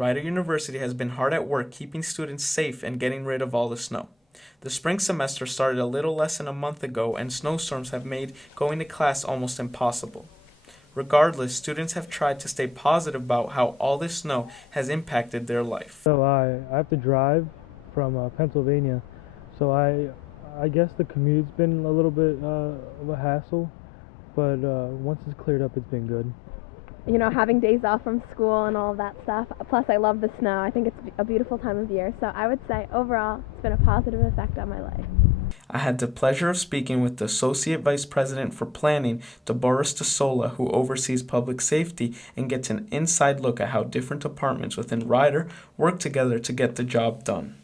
Rider University has been hard at work keeping students safe and getting rid of all the snow. The spring semester started a little less than a month ago, and snowstorms have made going to class almost impossible. Regardless, students have tried to stay positive about how all this snow has impacted their life. So I have to drive from Pennsylvania, so I guess the commute's been a little bit of a hassle, but once it's cleared up, it's been good. You know, having days off from school and all of that stuff. Plus, I love the snow. I think it's a beautiful time of year. So I would say, overall, it's been a positive effect on my life. I had the pleasure of speaking with the Associate Vice President for Planning, Boris DeSola, who oversees public safety and gets an inside look at how different departments within Rider work together to get the job done.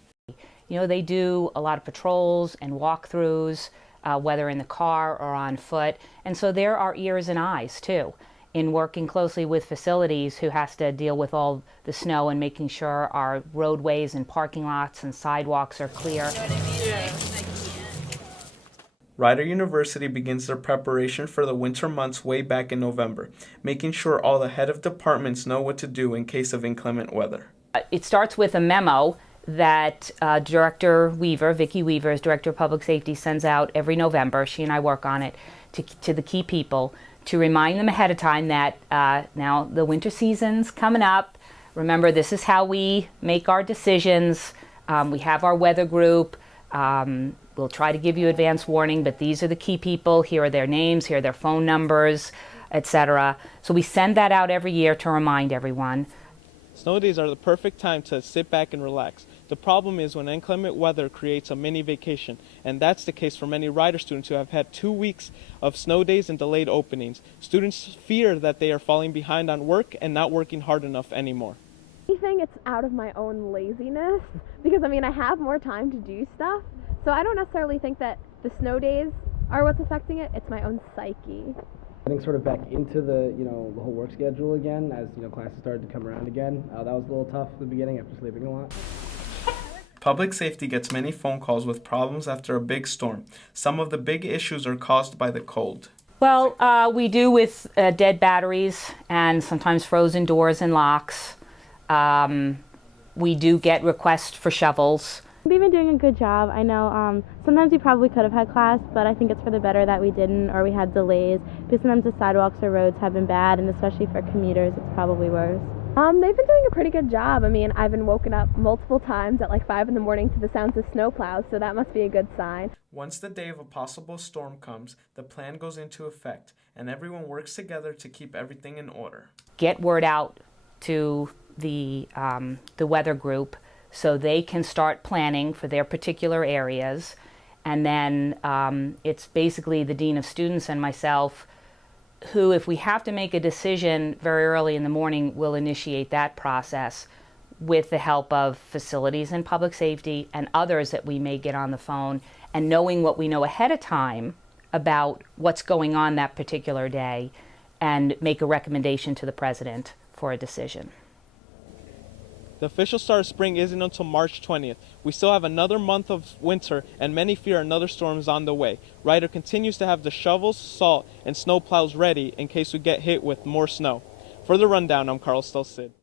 You know, they do a lot of patrols and walkthroughs, whether in the car or on foot. And so there are ears and eyes, too, in working closely with facilities who has to deal with all the snow and making sure our roadways and parking lots and sidewalks are clear. Rider University begins their preparation for the winter months way back in November, making sure all the head of departments know what to do in case of inclement weather. It starts with a memo that Director Weaver, Vicki Weaver, as Director of Public Safety, sends out every November. She and I work on it to the key people to remind them ahead of time that now the winter season's coming up. Remember, this is how we make our decisions. We have our weather group. We'll try to give you advance warning, but these are the key people. Here are their names, here are their phone numbers, etc. So we send that out every year to remind everyone. Snow days are the perfect time to sit back and relax. The problem is when inclement weather creates a mini vacation, and that's the case for many Rider students who have had 2 weeks of snow days and delayed openings. Students fear that they are falling behind on work and not working hard enough anymore. I think it's out of my own laziness because, I mean, I have more time to do stuff. So I don't necessarily think that the snow days are what's affecting it. It's my own psyche. Getting sort of back into the whole work schedule again as classes started to come around again. That was a little tough at the beginning after sleeping a lot. Public safety gets many phone calls with problems after a big storm. Some of the big issues are caused by the cold. Well, we do with dead batteries and sometimes frozen doors and locks. We do get requests for shovels. They've been doing a good job. I know sometimes we probably could have had class, but I think it's for the better that we didn't, or we had delays, because sometimes the sidewalks or roads have been bad, and especially for commuters, it's probably worse. They've been doing a pretty good job. I mean, I've been woken up multiple times at like 5 in the morning to the sounds of snow plows, so that must be a good sign. Once the day of a possible storm comes, the plan goes into effect, and everyone works together to keep everything in order. Get word out to the weather group so they can start planning for their particular areas. And then it's basically the Dean of Students and myself who, if we have to make a decision very early in the morning, will initiate that process with the help of facilities and public safety and others that we may get on the phone, and knowing what we know ahead of time about what's going on that particular day and make a recommendation to the president for a decision. The official start of spring isn't until March 20th. We still have another month of winter, and many fear another storm is on the way. Rider continues to have the shovels, salt, and snow plows ready in case we get hit with more snow. For the rundown, I'm Carl Stelcid.